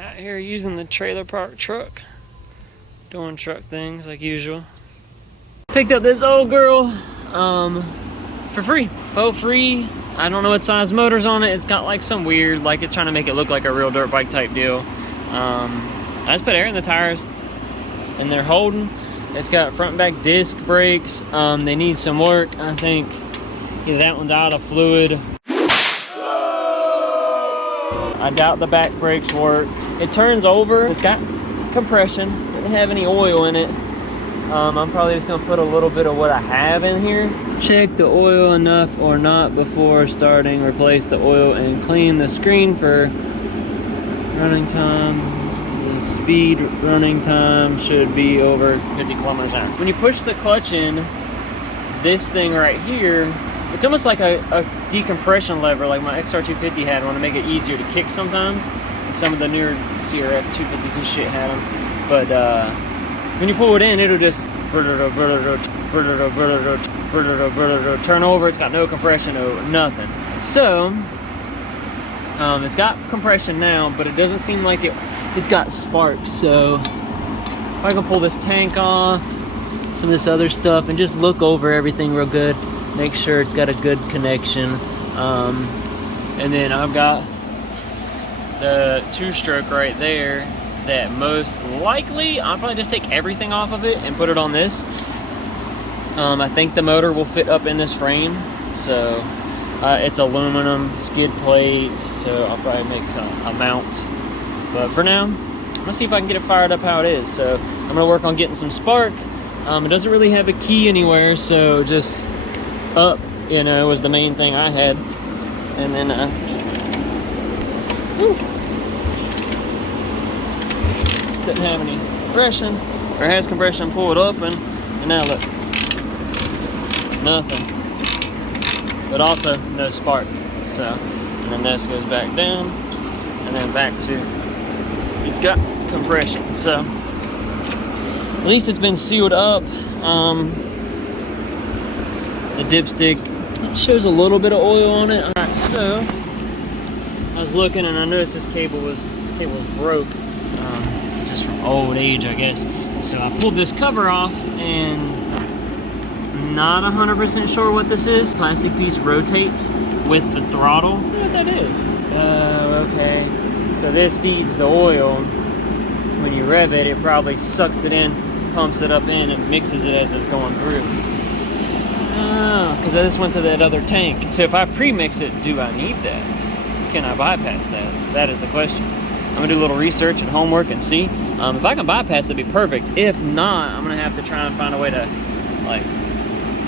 Out here using the trailer park truck, doing truck things like usual. Picked up this old girl for free, faux free. I don't know what size motor's on it. It's got like some weird, like it's trying to make it look like a real dirt bike type deal. I just put air in the tires and they're holding. It's got front and back disc brakes. They need some work. I think either that one's out of fluid. I doubt the back brakes work. It turns over. It's got compression. Didn't have any oil in it. I'm probably just gonna put a little bit of what I have in here. Check the oil enough or not before starting. Replace the oil and clean the screen for running time. The speed running time should be over 50 kilometers an hour. When you push the clutch in, this thing right here, it's almost like a decompression lever like my XR250 had. I want to make it easier to kick sometimes. And some of the newer CRF 250s and shit had them. But when you pull it in, it'll just turn over. It's got no compression, no nothing. So it's got compression now, but it doesn't seem like it's got sparks. So if I can pull this tank off, some of this other stuff, and just look over everything real good, make sure it's got a good connection. And then I've got the two-stroke right there that most likely I'll probably just take everything off of it and put it on this. I think the motor will fit up in this frame, so it's aluminum skid plates, so I'll probably make a mount. But for now, I'm gonna see if I can get it fired up how it is. So I'm gonna work on getting some spark. It doesn't really have a key anywhere, so just up, you know, was the main thing I had. And then didn't have any compression, or has compression, pull it open, and now look, nothing, but also no spark. So, and then this goes back down, and then back to, it's got compression. So at least it's been sealed up. The dipstick, it shows a little bit of oil on it. All right, so I was looking and I noticed this cable was broke, just from old age, I guess. So I pulled this cover off, and not 100% sure what this is. Plastic piece rotates with the throttle. I don't know what that is. Okay. So this feeds the oil. When you rev it, it probably sucks it in, pumps it up in, and mixes it as it's going through. Oh, because I just went to that other tank. So if I pre-mix it, do I need that? Can I bypass that? That is the question. I'm gonna do a little research and homework and see. If I can bypass it, it'd be perfect. If not, I'm gonna have to try and find a way to like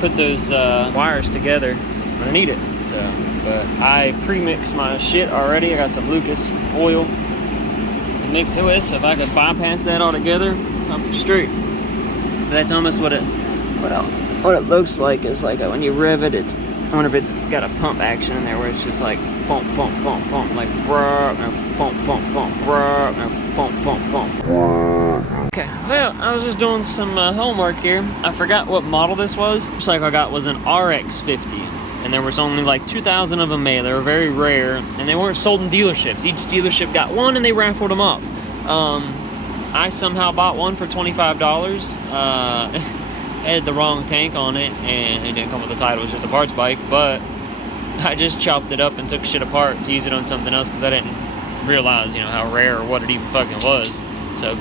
put those wires together. I'm gonna need it. So, but I pre-mixed my shit already. I got some Lucas oil to mix it with. So if I could bypass that altogether, I'll be straight. But that's almost what it looks like. Is like when you rev it, it's, I wonder if it's got a pump action in there where it's just like pump, pump, pump, pump, like bruh, pump, pump, pump, bruh, pump, pump, pump. Okay, well, I was just doing some homework here. I forgot what model this was. The motorcycle I got was an RX-50, and there was only like 2,000 of them made. They were very rare, and they weren't sold in dealerships. Each dealership got one, and they raffled them off. I somehow bought one for $25. Had the wrong tank on it, and it didn't come with the title. It was just a parts bike, but I just chopped it up and took shit apart to use it on something else because I didn't realize, you know, how rare or what it even fucking was. So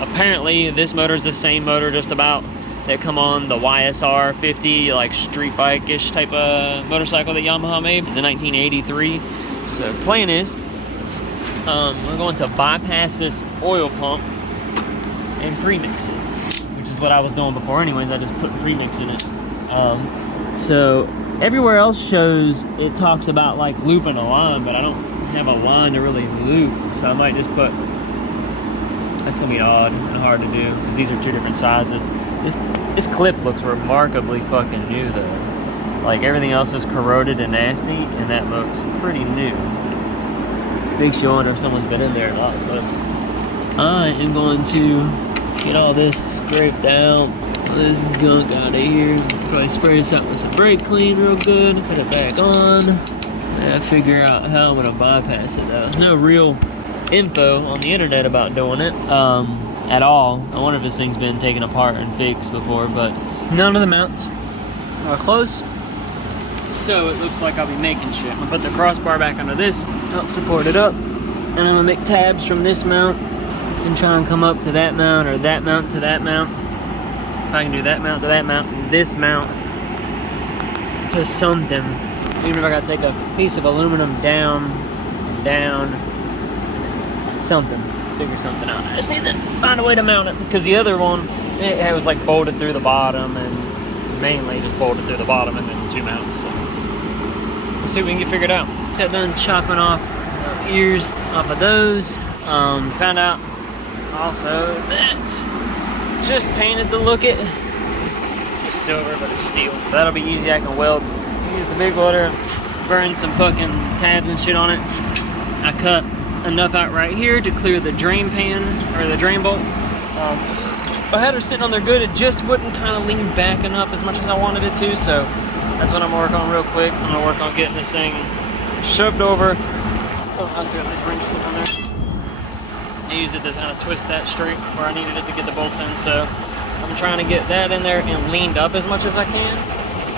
apparently this motor is the same motor just about that come on the YSR 50, like street bike-ish type of motorcycle that Yamaha made in 1983. So the plan is we're going to bypass this oil pump and pre-mix it, which is what I was doing before anyways. I just put premix in it. So everywhere else shows, it talks about like looping a line, but I don't have a line to really loop, so I might just put, that's gonna be odd and hard to do because these are two different sizes. This clip looks remarkably fucking new though. Like everything else is corroded and nasty, and that looks pretty new. Makes you wonder if someone's been in there a lot. But I am going to get all this scraped out, all this gunk out of here. Probably spray this out with some brake clean real good, put it back on, and figure out how I'm gonna bypass it though. There's no real info on the internet about doing it at all. I wonder if this thing's been taken apart and fixed before, but none of the mounts are close. So it looks like I'll be making shit. I'm gonna put the crossbar back under this, help support it up, and I'm gonna make tabs from this mount and try and come up to that mount, or that mount to that mount. If I can do that mount to that mount, and this mount to something. Even if I gotta take a piece of aluminum down, something, figure something out. I just need to find a way to mount it, because the other one, it was like bolted through the bottom, and mainly just bolted through the bottom, and then 2 mounts. So we'll see if we can get figured out. Got done chopping off ears off of those. Found out also that just painted the look it. It's silver, but it's steel. That'll be easy. I can weld. Use the big welder, burn some fucking tabs and shit on it. I cut enough out right here to clear the drain pan, or the drain bolt. I had her sitting on there good. It just wouldn't kind of lean back enough as much as I wanted it to, so that's what I'm gonna work on real quick. I'm gonna work on getting this thing shoved over. Oh, I also got this wrench sitting on there. I used it to kind of twist that straight where I needed it to get the bolts in, so I'm trying to get that in there and leaned up as much as I can.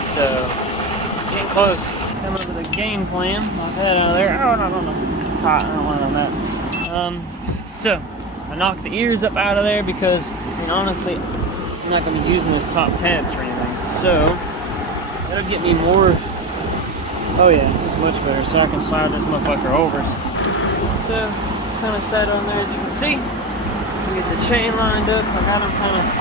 So, getting close. Come up with a game plan. I'll head out of there. Oh, no. It's hot. I don't want on that. So, I knocked the ears up out of there because, I mean, honestly, I'm not going to be using those top tabs or anything. So, that'll get me more. Oh, yeah, it's much better. So, I can slide this motherfucker over. So, kind of set on there as you can see. Get the chain lined up. I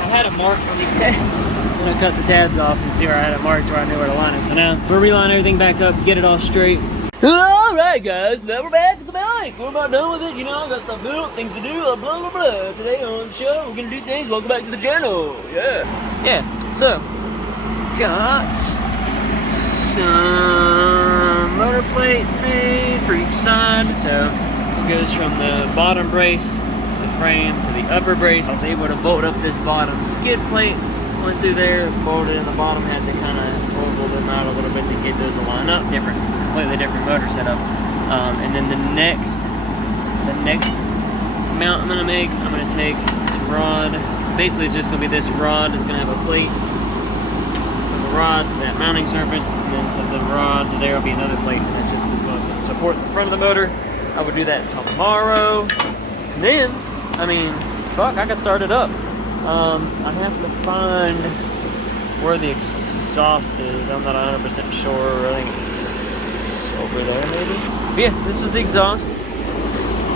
had it marked on these tabs. Then I cut the tabs off and see where I had it marked, where I knew where to line it. So now we'll reline everything back up, get it all straight. Alright guys, now we're back at the bike. We're about done with it, you know, I got stuff built, things to do, blah blah blah. Today on the show, we're gonna do things. Welcome back to the channel. Yeah, so got some motor plate made for each side. So it goes from the bottom brace frame to the upper brace. I was able to bolt up this bottom skid plate, went through there, bolted in the bottom, had to kind of oval them out a little bit to get those to line up. Completely different motor setup. And then the next mount I'm gonna make, I'm gonna take this rod. Basically, it's just gonna be this rod. It's gonna have a plate from the rod to that mounting surface, and then to the rod to there will be another plate, and that's just gonna support the front of the motor. I would do that tomorrow, and then, I mean, fuck, I could start it up. I have to find where the exhaust is. I'm not 100% sure. I think it's over there, maybe. But yeah, this is the exhaust.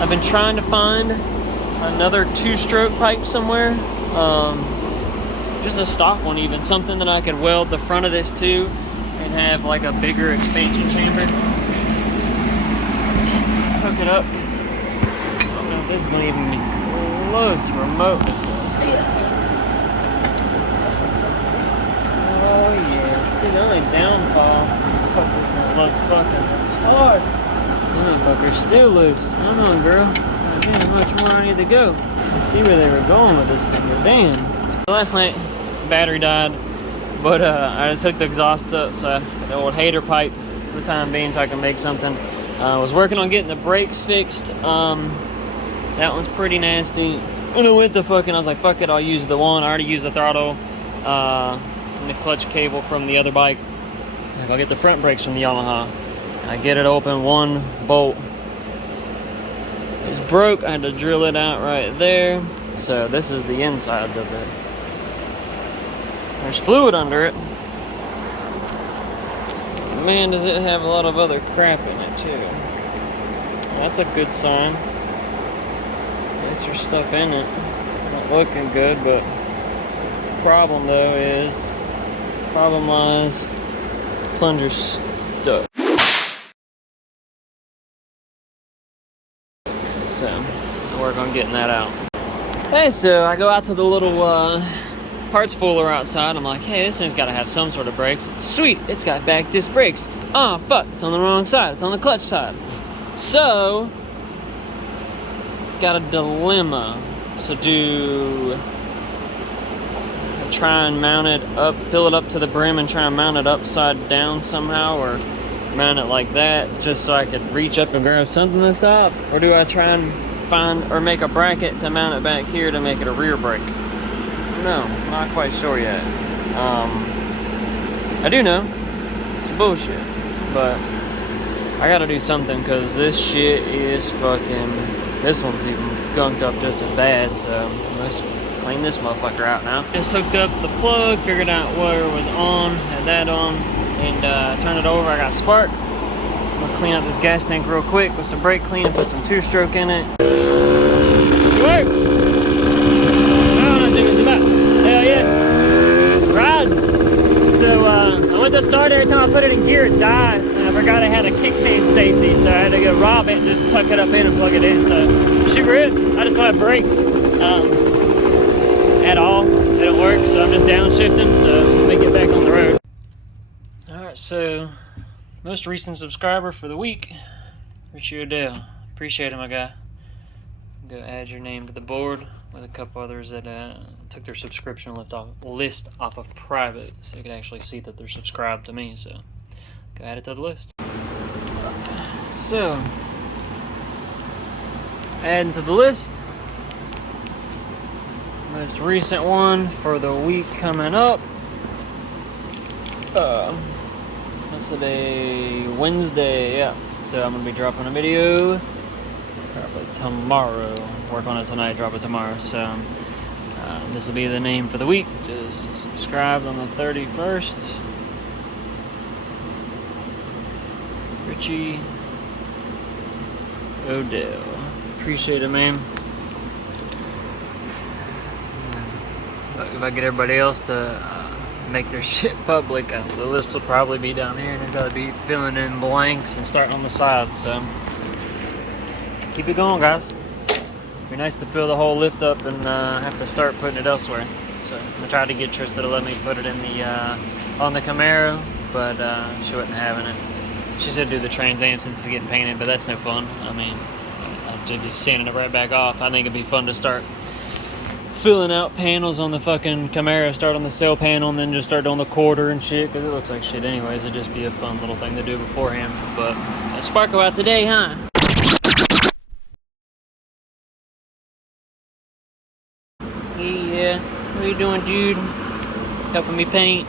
I've been trying to find another 2-stroke pipe somewhere. Just a stock one even. Something that I could weld the front of this to and have like a bigger expansion chamber. Hook it up, because I don't know if this is going to even be close remote. Oh yeah. See, the only downfall, this fucker's gonna look fucking hard. That motherfucker's still loose. Come on, girl. I think how much more I need to go. I see where they were going with this thing. Damn. Last night, the battery died, but I just hooked the exhaust up, so the old hater pipe for the time being, so I can make something. I was working on getting the brakes fixed. That one's pretty nasty. When I went to I was like, fuck it, I'll use the one. I already used the throttle and the clutch cable from the other bike. I'll get the front brakes from the Yamaha. I get it open, one bolt is broke. I had to drill it out right there. So this is the inside of it. There's fluid under it. Man, does it have a lot of other crap in it too. That's a good sign. Guess there's stuff in it. Not looking good, but the problem though is, problem lies, plunger's stuck. So, I'll work on getting that out. Hey, so I go out to the little parts fuller outside. I'm like, hey, this thing's gotta have some sort of brakes. Sweet, it's got back disc brakes. Oh, fuck, it's on the wrong side. It's on the clutch side. So, got a dilemma. So try and mount it up, fill it up to the brim and try and mount it upside down somehow, or mount it like that just so I could reach up and grab something to stop? Or do I try and find or make a bracket to mount it back here to make it a rear brake. No, not quite sure yet. I do know it's bullshit, but I gotta do something because this shit is fucking. This one's even gunked up just as bad, so let's clean this motherfucker out now. Just hooked up the plug, figured out where it was on, had that on, and turned it over. I got spark. I'm gonna clean out this gas tank real quick with some brake clean and put some 2-stroke in it. It works! Oh, that thing is about. Hell yeah! Riding! So I went to start. Every time I put it in gear, it died. And I forgot I had a kickstand safety, so I had to go rob it and just tuck it up in and plug it in. So she rips. I just don't have brakes at all. They don't work, so I'm just downshifting. So let me get back on the road. All right, so most recent subscriber for the week, Richie Odell. Appreciate it, my guy. Go add your name to the board with a couple others that took their subscription list off of private, so you can actually see that they're subscribed to me. So go add it to the list. So adding to the list, most recent one for the week coming up. What's today? Wednesday. Yeah. So I'm gonna be dropping a video probably tomorrow. Work on it tonight, drop it tomorrow. So this will be the name for the week. Just subscribe on the 31st. Richie Odell. Appreciate it, man. If I get everybody else to make their shit public, the list will probably be down here, and they'll probably be filling in blanks and starting on the side. So keep it going, guys. It'd be nice to fill the whole lift up and have to start putting it elsewhere. So I tried to get Trista to let me put it in the on the Camaro, but she wasn't having it. She said do the Trans Am since it's getting painted, but that's no fun. I mean, I'll just be sanding it right back off. I think it'd be fun to start filling out panels on the fucking Camaro, start on the cell panel, and then just start on the quarter and shit, because it looks like shit anyways. It'd just be a fun little thing to do beforehand. But a sparkle out today, huh? Yeah, what are you doing, dude? Helping me paint?